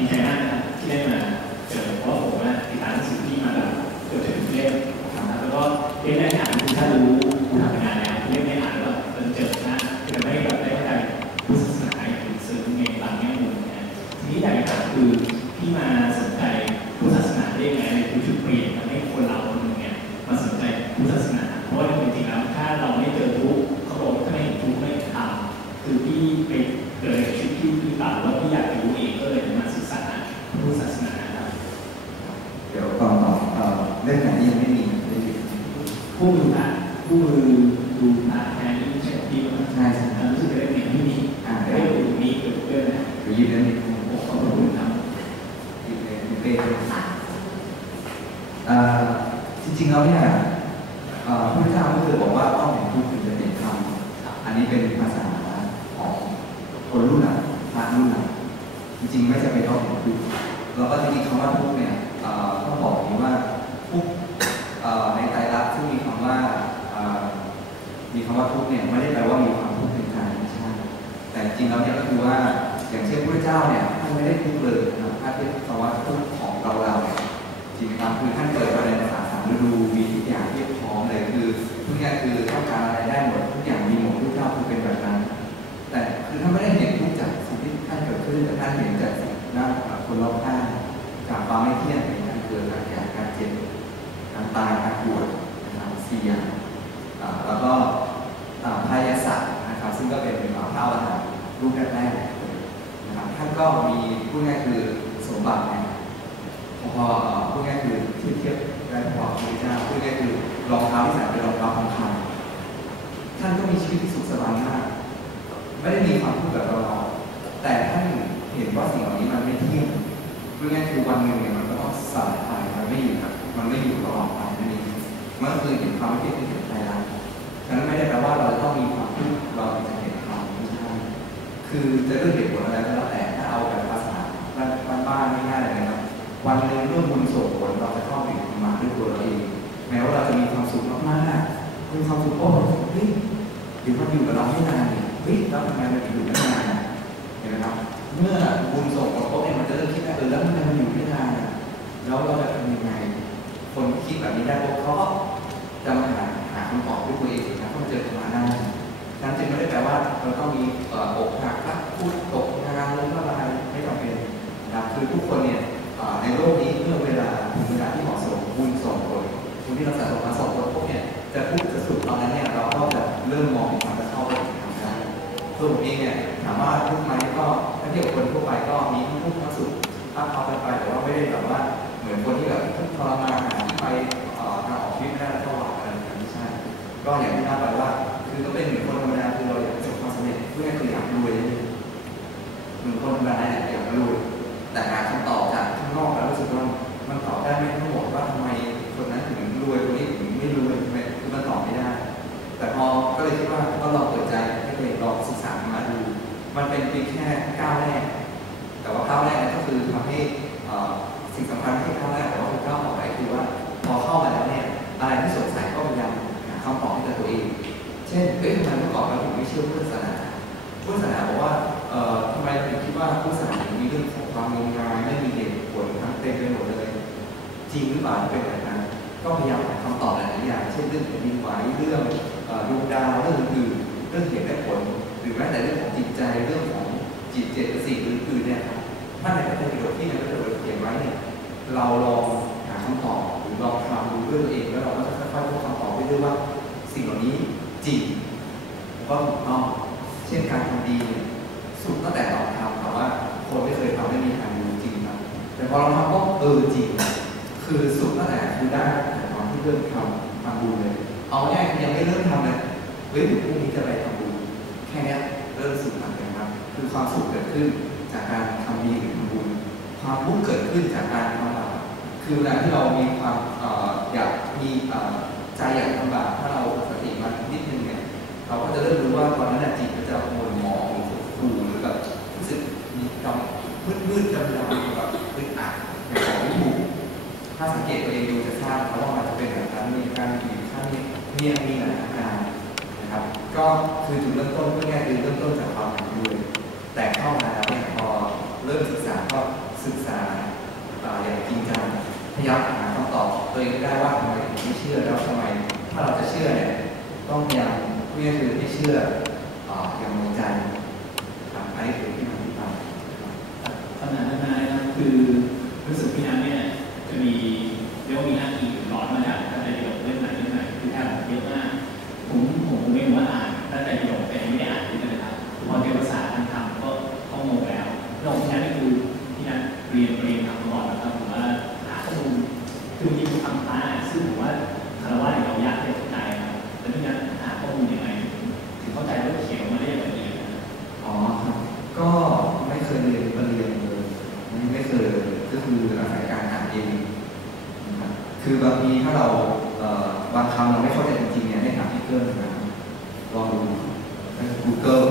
ดีใจมากนะที่ได้มาเจอเพราะผมว่าติดตามหนังสือที่มาแบบเกือบจะถึงเล่มนะครับแล้วก็เล่มแรกอ่านคือถ้ารู้คุณทำงานแล้วเล่มไม่อ่านแล้วมันเจอนะคือไม่แบบได้เข้าใจพุทธศาสนาอย่างลึกซึ้งในบางแง่มุมนะทีนี้อยากจะถามคือที่มาสน รื่องไหนที่ยังไม่มีได้ยินผู้มือพระผู้มือดูพระแทนที่ใช่พี่ไหมใช่ใช่รู้สึกเป็นอย่างที่นี่อ่าได้เดี๋ยวดูนี้เกิดขึ้นนะเดี๋ยวยืนเรื่องนี้ผมขอบคุณครับยืนเลยยืนเลยเอ่อจริงๆแล้วเนี่ยเอ่อพระพุทธเจ้าก็คือบอกว่าต้องเห็นทุกข์ถึงจะเห็นธรรมอันนี้เป็นภาษาของคนรุ่นหลังพระรุ่นหลังจริงๆไม่จำเป็นต้องเห็นทุกข์แล้วก็จริงๆคำว่าทุกข์เนี่ยเอ่อต้องบอกอย่างนี้ว่าทุกข์เอ่อในไตรลักษณ์ซึ่งมีคำว่าเอ่อมีคำว่าทุกเนี่ยไม่ได้แปลว่ามีความทุกข์เป็นกายไม่ใช่แต่จริงแล้วเนี่ยก็คือว่าอย่างเช่นพระเจ้าเนี่ยท่านไม่ได้ทุกข์เลยนะครับถ้าเทียบคำว่าทุกข์ของเราเราเนี่ยจริงไหมครับคือท่านเกิดมาในภาษาสามฤดูมีทุกอย่างที่พร้อมเลยคือทุกอย่างคือต้องการอะไรได้หมดทุกอย่างมีหมดพระเจ้าคือเป็นแบบนั้น แต่คือท่านไม่ได้เห็นทุกจากสิ่งที่ท่านเกิดขึ้นแต่ท่านเห็นจากสิ่งด้านคนรอบข้างจากความไม่เที่ยงในการเกิดการแก่การเจ็บการตายการปวยนะครับสี่อย่างแล้วก็อ่าพายาสัตว์นะครับซึ่งก็เป็นอ่าพระอร รูปแรกๆเลยนะครับท่านก็มีพูดง่ายคือสมบัติเนี่ยพอพูดง่ายคือเทียบเทียบได้พอพระพุทธเจ้าพูดง่ายคือรองเท้าที่ใส่เป็นรองเท้าทองคำท่านก็มีชีวิตที่สุขสบายมากไม่ได้มีความทุกข์แบบเราแต่ท่านเห็นว่าสิ่งเหล่านี้มันไม่เที่ยงพูดง่ายคือวันหนึ่งเนี่ยมันก็ต้องสลายไปมันไม่อยู่ครับมันไม่อยู่ตลอดไปนั่นเองมันก็คือเห็นความไม่เที่ยงที่เห็นใจรักฉะนั้นไม่ได้แปลว่าเราจะต้องมีความ คือจะเรื่องเหตุผลอะไรก็แล้วแต่ถ้าเอาแบบภาษาบ้านๆง่ายๆเลยนะครับ วันหนึ่งเมื่อบุญส่งผลเราจะเข้าถึงมะด้วยตัวเราเองแม้ว่าเราจะมีความสุขมากๆมีความสุขโอ้เฮ้ยเดี๋ยวมันอยู่กับเราไม่นานเนี่ยเฮ้ยแล้วทำไมมันอยู่ไม่นานเห็นไหมครับ เมื่อบุญส่งผลปุ๊บเนี่ยมันจะเริ่มคิดว่าเออแล้วทำไมมันอยู่ไม่นานแล้วเราจะทำยังไง คนคิดแบบนี้ได้ปุ๊บเขาก็จะมาหาหาคำตอบด้วยตัวเอง นั้นจึงไม่ได้แปลว่าเราต้องมีอกหักรักพูดตกงานหรือว่าอะไรไม่จำเป็นนะคือทุกคนเนี่ยในโลกนี้เมื่อเวลาถึงเวลาที่เหมาะสมบุญส่งผลบุญที่เราสะสมมาส่งผลพวกเนี่ยจะทุกข์จะสุขตอนนั้นเนี่ยเราก็จะเริ่มมองเห็นมันจะเข้าไปทำได้ตัวผมเองเนี่ยถามว่าทุกไหมก็ถ้าเทียบกับคนทั่วไปก็มีทั้งทุกข์ทั้งสุขถ้าเอาไปไปแต่ว่าไม่ได้แบบว่าเหมือนคนที่แบบทุกข์ทรมานหาไปทางออกชีวิตไม่ได้แล้วก็หวังอะไรแบบนั้นไม่ใช่ ก็อย่างที่น่าไปว่า เหมือนคนธรรมดาเนี่ยอยากรวยแต่หาคำตอบจากข้างนอกแล้วรู้สึกว่ามันตอบได้ไม่ทั้งหมดว่าทำไมคนนั้นถึงรวยคนนี้ถึงไม่รวยทำไมคือมันตอบไม่ได้ แต่พอก็เลยคิดว่าก็ลองเปิดใจให้ตัวเองลองศึกษามาดู มันเป็นเพียงแค่ก้าวแรก แต่ว่าก้าวแรกก็คือทำให้สิ่งสำคัญที่ก้าวแรกแต่ว่าคือก้าวต่อไปคือว่าพอเข้ามาแล้วเนี่ยอะไรที่สงสัยก็พยายามหาคำตอบให้กับตัวเอง เช่นเอ้ยทำไมเมื่อก่อนเราถึงไม่เชื่อพุทธศาสนาพุทธศาสนาบอกว่า จริงหรือเปล่าเป็นแบบนั้นก็พยายามหาคำตอบหลายๆอย่างเช่นเรื่องแผ่นดินไหวเรื่องดวงดาวเรื่องอื่นเรื่องเหตุและผล หรือแม้แต่เรื่องของจิตใจเรื่องของจิตเจตสิกอื่นๆเนี่ยครับถ้าในพระไตรปิฎกที่ในพระไตรปิฎกเขียนไว้เนี่ยเราลองหาคำตอบหรือลองทำดูด้วยตัวเองแล้วเราก็จะค่อยๆพบคำตอบไปด้วยว่าสิ่งเหล่านี้จริงก็ถูกต้องเช่นการทำดีเนี่ยสุดตั้งแต่ตอนทำแต่ว่าคนไม่เคยทำไม่มีทางรู้จริงครับแต่พอเราทำก็เออจริง คือสุดตั้งแต่คือได้แต่ตอนที่เริ่มทำทำบุญเลย เอาง่ายๆยังไม่เริ่มทำเลยเฮ้ยเดี๋ยวพรุ่งนี้จะไปทำบุญแค่นี้เริ่มสุขแล้วนะครับ คือความสุขเกิดขึ้นจากการทำดีหรือทำบุญ ความทุกข์เกิดขึ้นจากการทำบาปคือเวลาที่เรามีความอยากมีใจอยากทำบาปถ้าเราสติมันนิดนึงเนี่ยเราก็จะเริ่มรู้ว่าตอนนั้นน่ะจิตมันจะหม่นหมองหรือหดหู่หรือแบบรู้สึกมีกำมืดมืดๆดำ ดูจะทราบว่ามันจะเป็นแบบนั้นมีการผิวข้างนี้มียมีหลายอาการนะครับ ก็คือจุดเริ่มต้นเพื่อง่ายคือเริ่มต้นจากความห็นด้วยแต่เข้ามาแล้วเนี่ยพอเริ่มศึกษาก็ศึกษาอย่างจริงจังพยายามหาคำตอบตัวเองได้ว่าทำไมถึงไม่เชื่อแล้วทำไมถ้าเราจะเชื่อเนี่ยต้องพยายามเพื่อคือให้เชื่อ พอเจอภาษาทางธรรมก็ก็งงแล้วแล้วพี่นัทนี่คือพี่นัทเรียนเรียนทำมาก่อนนะครับผมว่าหาข้อมูลคือมีทำตาซึ่งผมว่าคารวะเนี่ยเรายากที่จะเข้าใจครับแต่พี่นัทหาข้อมูลยังไงถึงเข้าใจว่าเขียนมาได้ย่างละเอียดนะครับอ๋อครับก็ไม่เคยเรียนเรียนเลยไม่เคยก็คืออาศัยการอ่านเองนะครับคือบางทีถ้าเราบางคำเราไม่เข้าใจจริงๆเนี่ยให้ถามที่เกิลนะครับลองดู Google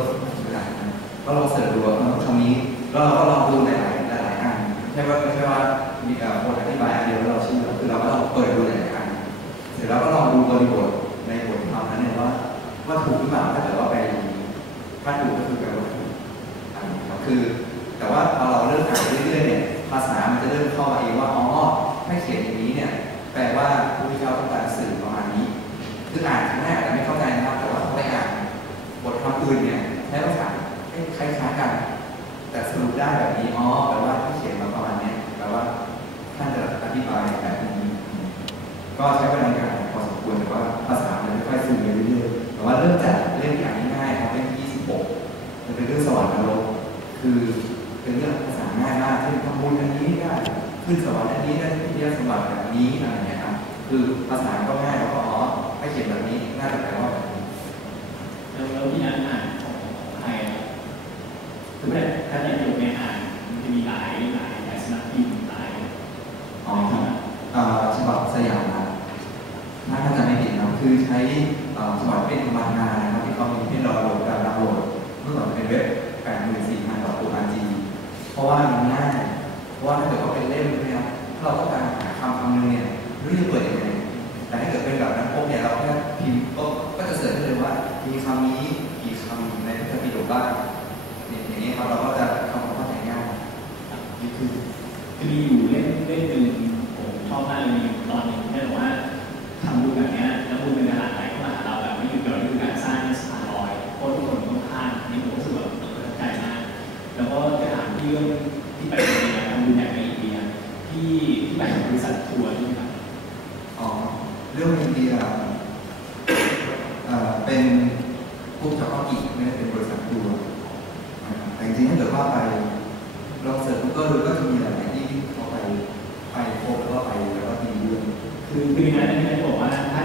ก็ได้นะก็ลองเสิร์ชดูว่าเออคำนี้ แล้วเราก็ลองดูหลายๆหลายๆอันไม่ใช่ว่าไม่ใช่ว่ามีอ่อคนอธิบายอันเดียวเราเชื่อคือเราก็ลองเปิดดูหลายๆอันเสร็จแล้วก็ลองดูบริบทในบทความนั้นเนี่ยว่าว่าถูกหรือเปล่า ก็ใช้เวลาการพอสมควรแต่ว่าภาษามันค่อยๆซึมไปเรื่อยๆแต่ว่าเริ่มจากเล่มอย่างง่ายๆครับเล่มที่26มันเป็นเรื่องสวรรค์นรกคือเป็นเรื่องภาษาง่ายมากเช่นทำบุญอันนี้ได้ขึ้นสวรรค์อันนี้ได้ที่เรียกสมบัติแบบนี้อะไรอย่างเงี้ยครับคือภาษาก็ง่ายแล้วก็อ๋อให้เขียนแบบนี้น่าจะแปลว่าแบบนี้แล้วแล้วพี่นัทอ่านของใครอะคือแบบถ้าในประโยคในอ่านมันจะมีหลายหลายหลายสำนักพิมพ์หลาย อ๋อครับเอ่อฉบับสยามนะถ้าท่านจำไม่ผิด น เป็นพวกเฉพาะกิจไม่ได้เป็นบริษัทตัวแต่จริงๆถ้าเกิดว่าไปลองเสิร์ช Google ดูก็จะมีหลายที่เขาไปไปพบแล้วก็ไปแล้วก็มีเรื่องคือคือในนั้นที่บอกว่าถ้า